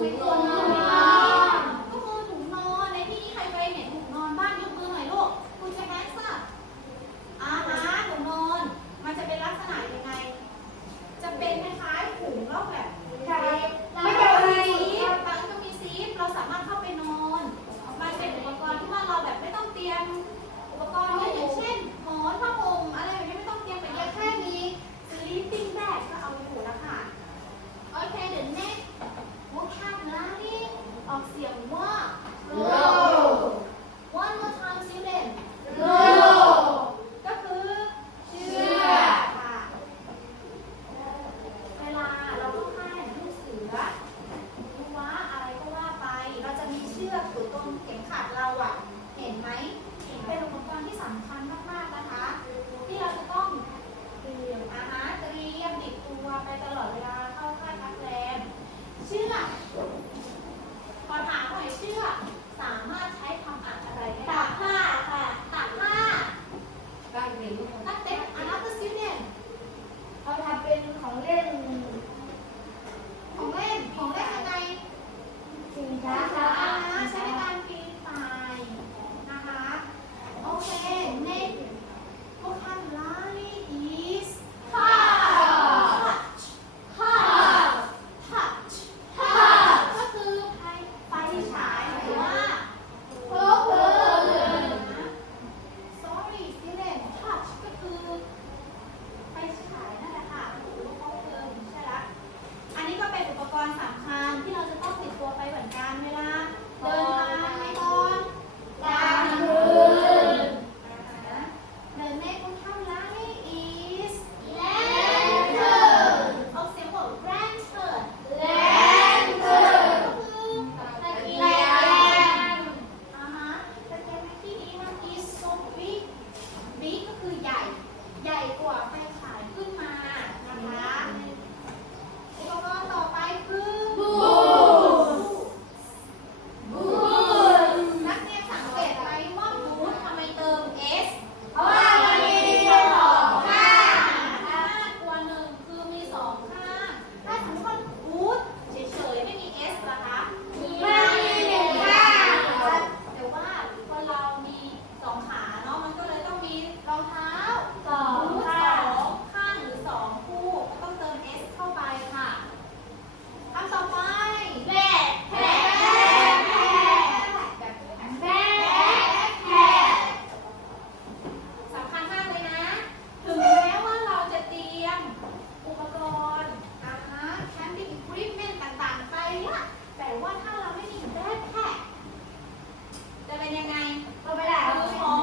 ถุงนอนก็คือถุงนอนในที่นี้ใครเคยเห็นถุงนอนบ้างยกมือหน่อยลูกคุณจะแฮนซ์ถุงนอนมันจะเป็นลักษณะยังไงจะเป็นคล้ายๆถุงแล้วแบบไม่ได้มีซีฟบางก็มีซีฟเราสามารถเข้าไปนอนมันเป็นอุปกรณ์ที่ว่าเราแบบไม่ต้องเตรียมอุปกรณ์อย่างเช่นหมอนผ้าห่มอะไรแบบนี้ไม่ต้องเตรียมไปเยอะแค่มี sleeping bag ก็เอาอยู่แล้วค่ะโอเคเดี๋ยว next vocabulary ออกเสียงว่า roll one more time student roll ก็คือเชือกค่ะเวลาเราเข้าค่ายลูกเสือดูว่าอะไรก็ว่าไปเราจะมีเชือกอยู่ตรงเข็มขัดเราอ่ะเห็นไหมเป็นอุปกรณ์ที่สำคัญมากๆนะคะที่เราจะต้องเตรียมติดตัวไปตลอดเวลาเข้าค่ายพักแรมเชือกขอถามหน่อยเชือกสามารถใช้ทำอะไรได้ตากผ้าค่ะตากผ้าตั้งเต็นท์another student เขาทำเป็นของเล่นยังไงสินค้าใช้ในการปีนป่ายนะคะโอเค next vocabulary is touch ก็คือไฟฉายหรือว่าเพลิง sorry student touch ก็คือไฟฉายนั่นแหละค่ะหรือว่าเพลิงใช่ละอันนี้ก็เป็นอุปกรณ์สำคัญที่เราจะต้องติดตัวไปเหมือนกันเวลาเดินทางในตอนกลางคืนThe next vocabulary is lantern ออกเสียงว่า lantern ก็คือตะเกียงตะเกียงในที่นี้มัน is so big ก็คือใหญ่กว่าไฟฉายขึ้นมานะคะอุปกรณ์ต่อไปคือบูทนักเรียนสังเกตไหมว่าบูททำไมเติม s เพราะว่ามันมีสองข้าง ตัวหนึ่งคือมีสองข้างถ้าสมมติว่าบูทเฉยๆไม่มี s ล่ะคะ มันมีหนึ่งข้าง แต่ว่าคนเรามีสองขาเนาะมันก็เลยต้องมีรองเท้า สองข้าง ข้างหรือสองคู่ก็ต้องเติม s เข้าไปค่ะคำต่อไปแบกแพสำคัญมากเลยนะ ถึงแม้ว่าเราจะเตรียมอุปกรณ์แคมปิ้งอุปกรณ์ต่างๆไปละแต่ว่าถ้าเราไม่มีแบ็คแพ็คจะเป็นยังไง ก็ไม่ได้ คือของ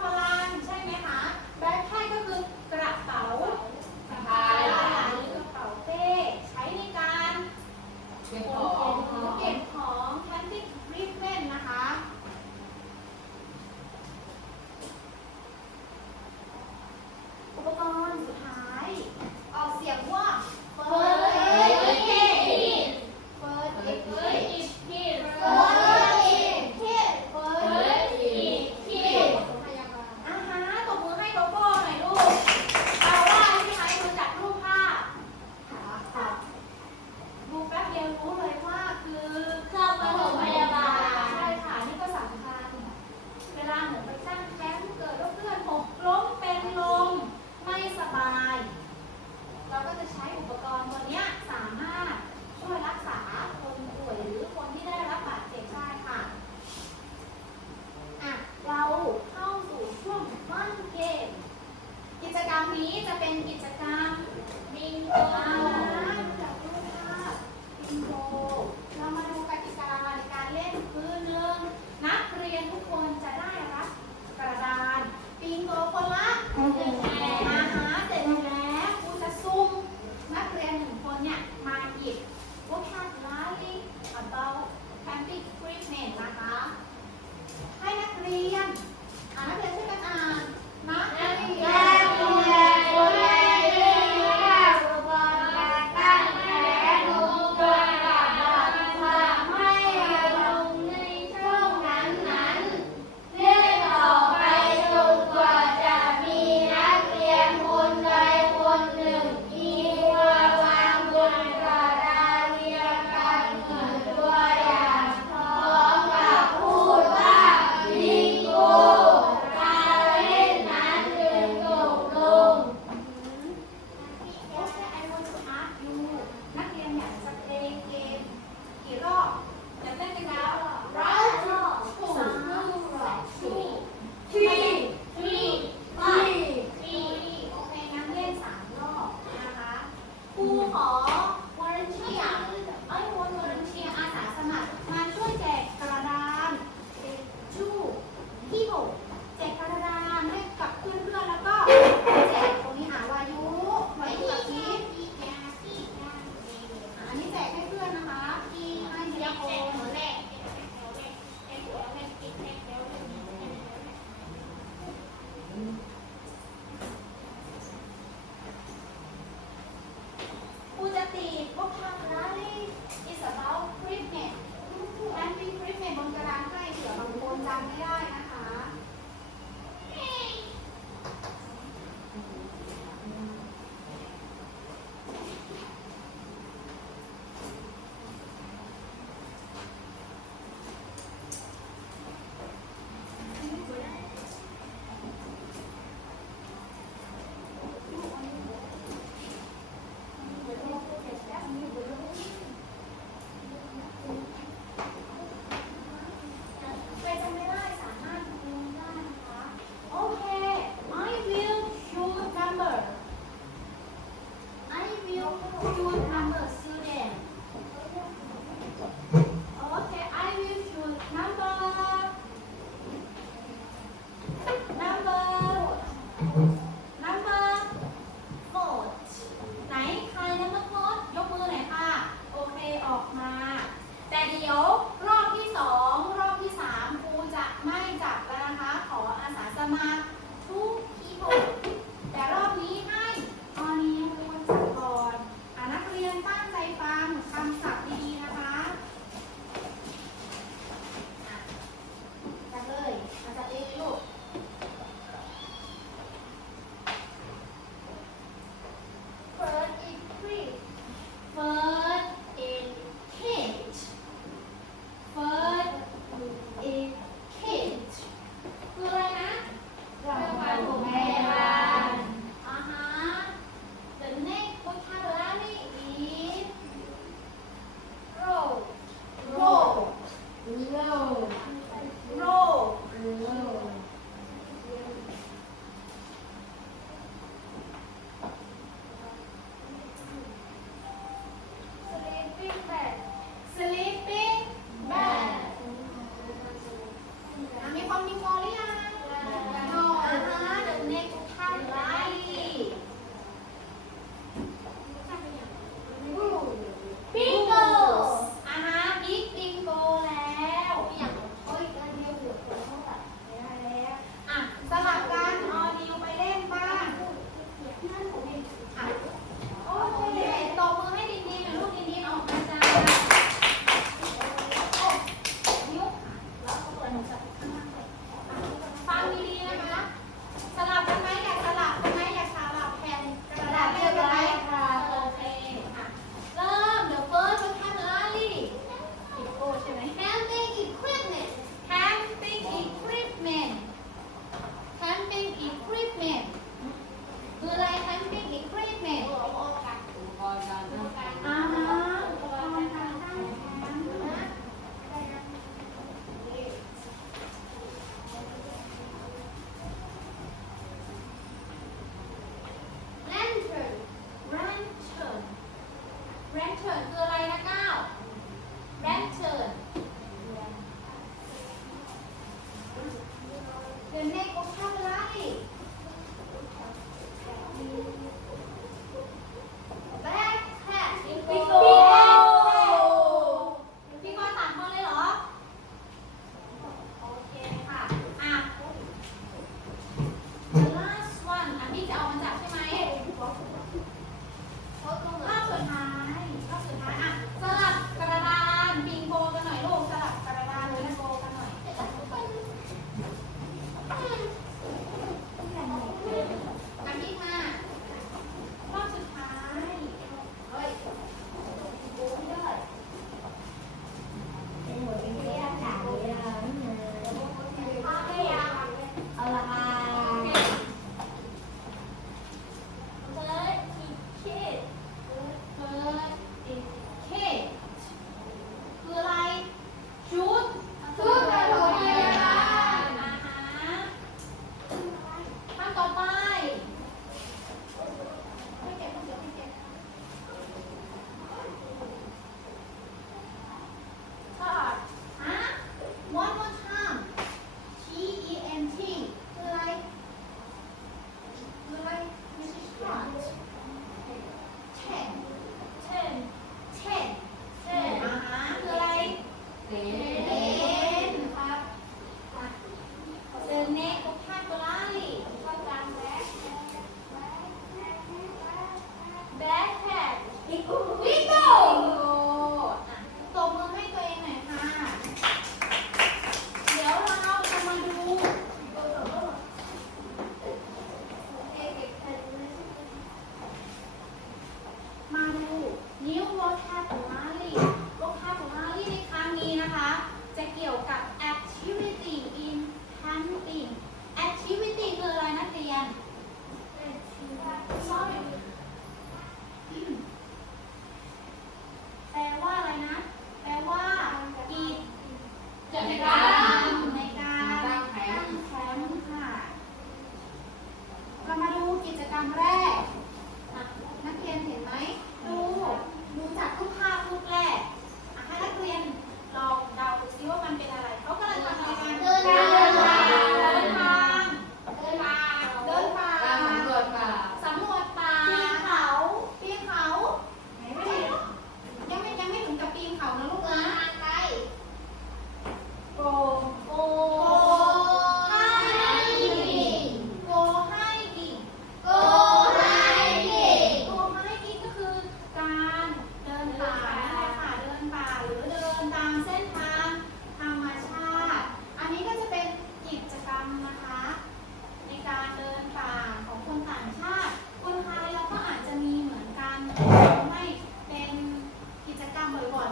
พลังใช่ไหมคะแบ็คแพ็คก็คือกระเป๋าหรือกระเป๋าเป้ใช้ในการเก็บของแคมปิ้งอุปกรณ์นะคะ อุปกรณ์สุดท้ายออกเสียงว่า first aid kit ตบมือให้โกโก้หน่อยลูกเอาว่าใช่ไหมดูจากรูปภาพดูแป๊บเดียวรู้เลยว่าคือเครื่องปฐมพยาบาลใช่ค่ะนี่ก็สำคัญเวลาหนูไปตั้งแคมป์เกิดว่าเพื่อนหกล้มเป็นลมไม่สบาย เราก็จะใช้อุปกรณ์ตัวนี้สามารถช่วยรักษาคนป่วยหรือคนที่ได้รับบาดเจ็บได้ค่ะเราเข้าสู่ช่วงฟันเกมกิจกรรมนี้จะเป็นกิจกรรมบิงโกจากรูปภาพบิงโกเรามาดูกติกาในการเล่นคือหนึ่งนักเรียนทุกคนจะได้รับกระดานบิงโกคนละหนึ่งแผ่นเสร็จแล้วครูจะซุ่มนักเรียนหนึ่งคนเนี่ยมาหยิบ vocabulary about camping equipment นะคะ ให้นักเรียนช่วยกันอ่านนักเรียนคนใดเรื่องยากอุปกรณ์การตั้งแผนลงตัวกับบัตรทำให้ลงในช่องนั้นๆเรื่องต่อไปจนกว่าจะมีนักเรียน อันนี้แจกให้เพื่อนนะคะที่ให้ทีละคน ครูจะติด vocabulary is about Christmas และมี Christmas บนกระดานให้เผื่อบางคนจำไม่ได้นะคะ ค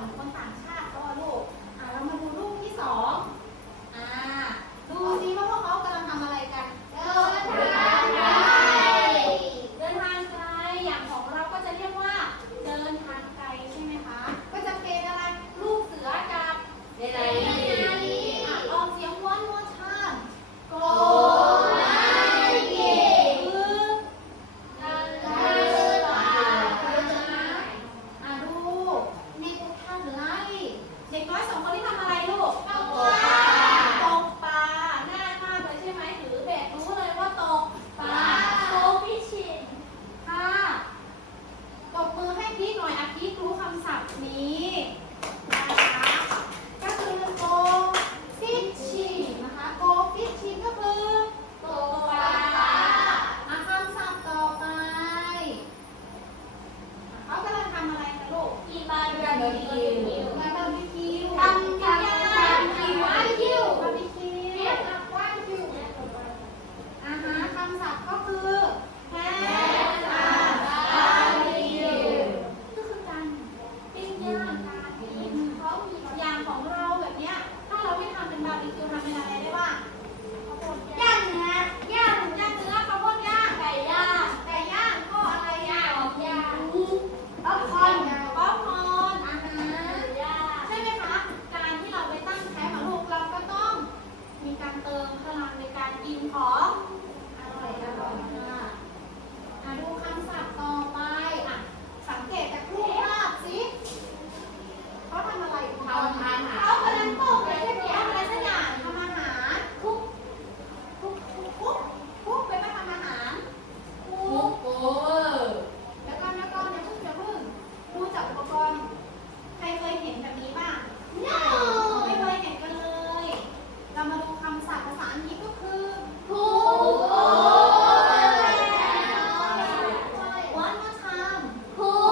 อนคนต่างชาติเขาอะลูกเรามาดูรูปที่สองดูซิว่าพวกเขากำลังทำอะไรกันเดินทางไกลอย่างของเราก็จะเรียกว่าเดินทางไกลใช่ไหมคะก็จะเป็นอะไรลูกเสือกับออกเสียงone more time go เด็กน้อยสองคนที่ทำอะไรลูกตกปลาง่ายมากเลยใช่ไหมถือเบ็ดรู้เลยว่าตกปลาโซฟิชชิงค่ะตบมือให้พีคหน่อยพีครู้คำศัพท์นี้นะคะก็คือ go fishing นะคะ go fishing ก็คือตกปลาคำศัพท์ต่อไปเขากำลังทำอะไรนะลูกบาร์บีคิวทำย่างบาร์บีคิวคำศัพท์ก็คือแฮชบาร์บีคิวก็คือการปิ้งย่างการกินเขามีอย่างของเราแบบเนี้ยถ้าเราไม่ทำเป็นบาร์บีคิวทำเป็นอะไรได้บ้างย่างเนื้อข้าวโพดย่างไก่ย่างก็อะไรย่างป๊อปคอร์นใช่ไหมคะการที่เราไปตั้งแคมป์ลูกเราก็ต้องมีการเติมพลังในการกินของอร่อยค่ะดูคำศัพท์ต่อไปสังเกตจากรูปภาพสิเขาทำอะไรเขากำลังตกอะไรสักอย่างทำอาหารคุกไปทำอาหารแล้วก็อย่าเพิ่งดูจากอุปกรณ์ใครเคยเห็นแบบนี้บ้าง ไม่เคยเห็นกันเลย เรามาดูคำศัพท์ภาษาอังกฤษก็คือถูกone more time ถูก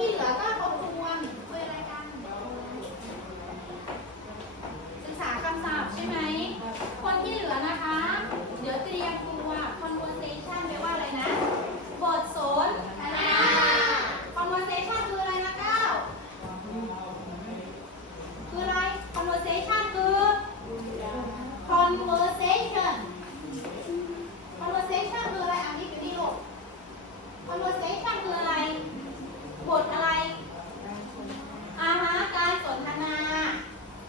ที่เหลือก็ทบทวนคุยอะไรกันศึกษาคำศัพท์ใช่ไหมคนที่เหลือนะคะ เดี๋ยวเตรียมตัว conversation ไปว่าอะไรนะบทสนทนา conversation คืออะไรนะก้าวคืออะไร conversation คือ conversation conversation คืออะไรอ่านนี่คือนี่ลูก conversation คืออะไรบทอะไรการสนทนา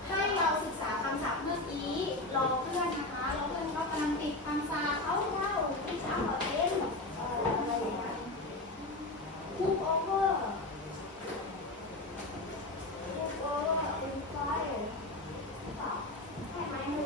ให้เราศึกษาคำศัพท์เมื่อกี้รอเพื่อนนะคะรอเพื่อนเขากำลังติดคำศัพท์เขาเล่าที่เช้าเต้นอะไรอย่างเงี้ย Cook over Cook over in fire ใช่ไหมหนู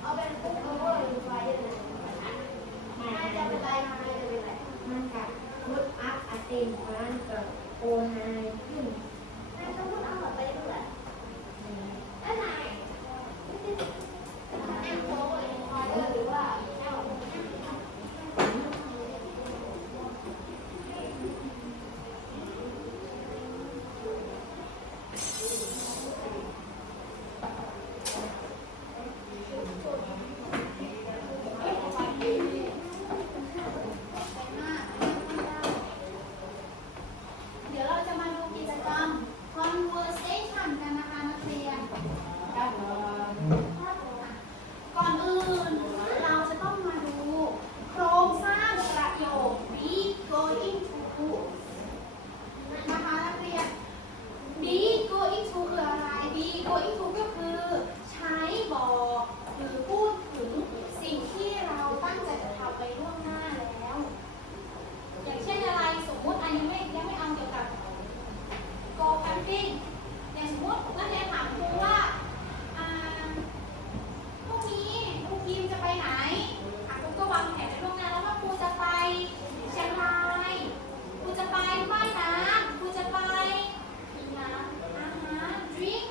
เอาเป็นคุกโอเวอร์หรือไฟเลยน่าจะเป็นไรมันจะเป็นไรมันกับพุทอัพอาตินมันกับโอไฮขึ้นน่าจะพุทอัพไปด้วยแล้วไหนแอมโอเวอร์ไฟหรือว่าแอมเดี๋ยวเราจะมาดูกิจกรรม conversation กันนะคะนักเรียน ก่อนอื่นเราจะต้องมาดูโครงสร้างประโยค be going to นะคะนักเรียน be going to คืออะไร be going to ก็คือใช้บอกหรือพูดถึงสิ่งที่เราตั้งใจจะทำไปล่วงหน้าแล้ว อย่างเช่นอะไรสมมุติอันยังไม่เอาเกี่ยวกับ go camping อย่างสมมตินักเรียนถามครูว่าพรุ่งนี้ครูพิมจะไปไหนครูก็วางแผนไปล่วงหน้าแล้วว่าครูจะไปเชียงรายครูจะไปว่ายน้ำครูจะไปกินน้ำอาหาร drink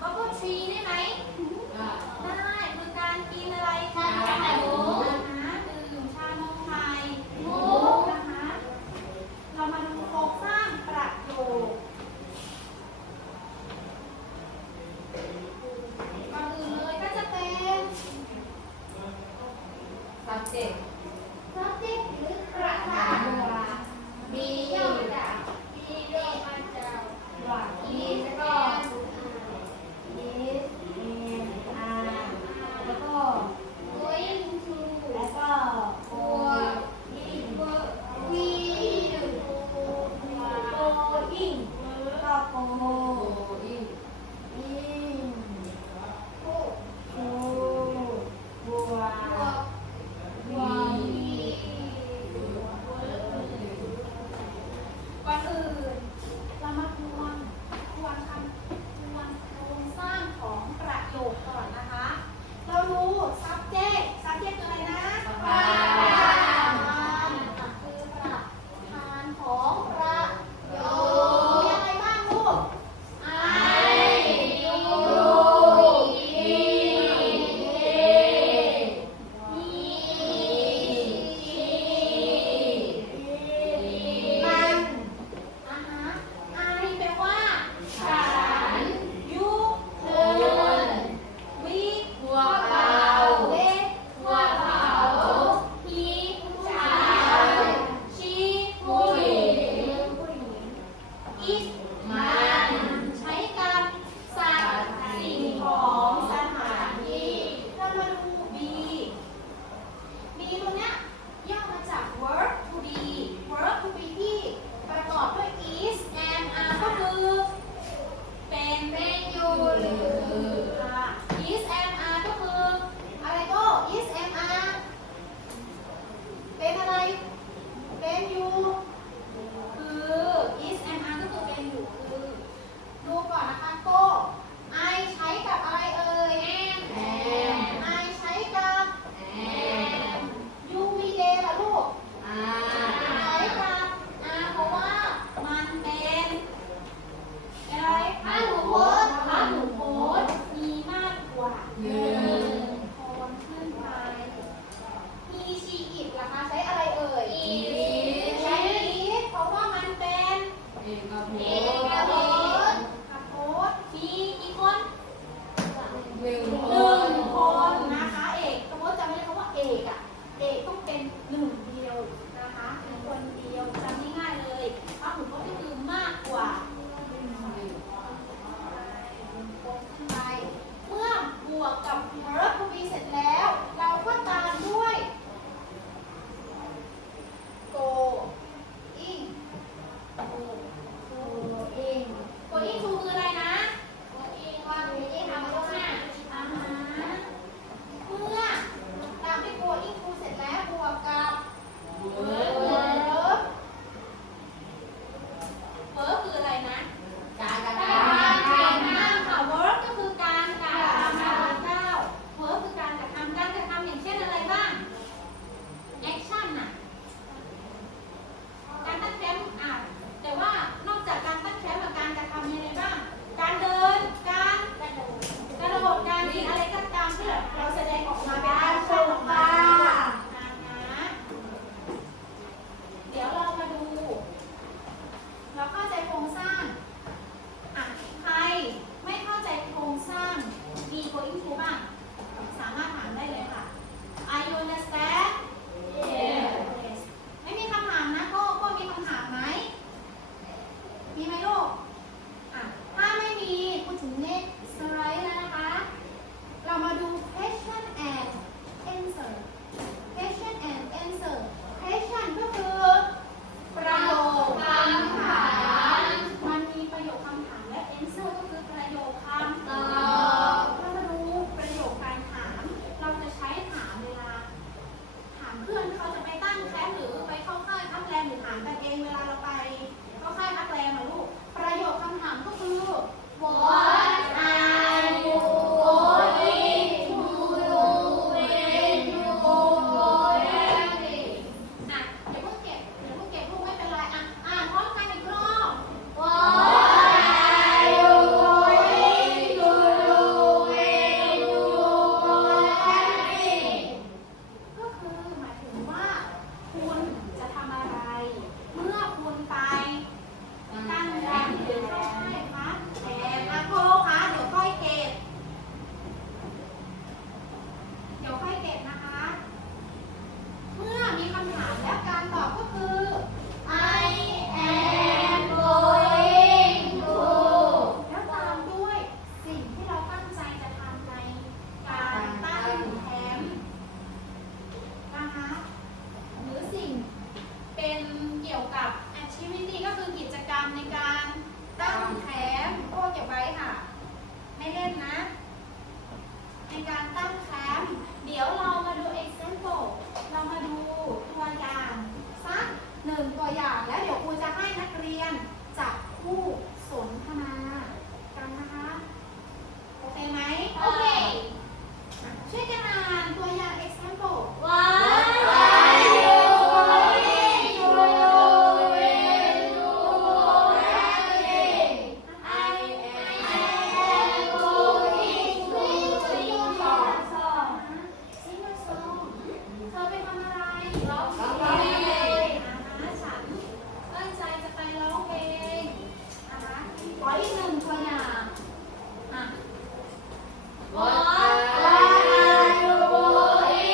bubble tea ได้ไหมได้คือการกินอะไรชาไข่มุกดื่มชานมไข่มุกนะคะเรามาดูโครงสร้างประโยคก่อนอื่นเลยก็จะเป็น subject หรือกระทำมีย่อมาจากมีย่อมาจากว่า is แล้วก็ is and are แล้วก็ going to แล้วก็ goingก็ going in บวก ตัวอย่าง example Sing a song เธอไปทำอะไรร้องเพลงฉันตั้งใจจะไปร้องเพลงขออีกหนึ่งตัวอย่างWhat are you going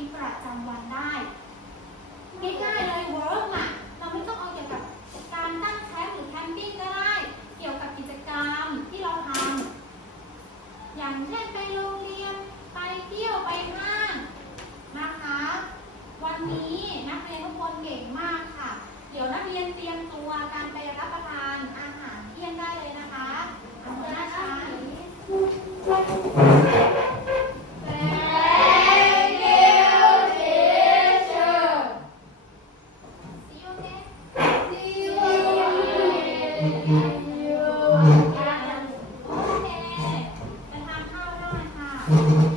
ตประจำวันได้ง่ายๆเลย work น่ะเราไม่ต้องเอาเกี่ยวกับการตั้งแคมป์หรือแคมปิ้งก็ได้เกี่ยวกับกิจกรรมที่เราทำอย่างเช่นไปโรงเรียนไปเที่ยวไปห้างนะคะวันนี้นักเรียนทุกคนเก่งมากค่ะเดี๋ยวนักเรียนเตรียมตัวการไปรับประทานอาหารเที่ยงได้เลยนะคะหัวหน้าชั้น Thank you, teacher. See you again. See you. โอเคไปทานข้าวได้ค่ะ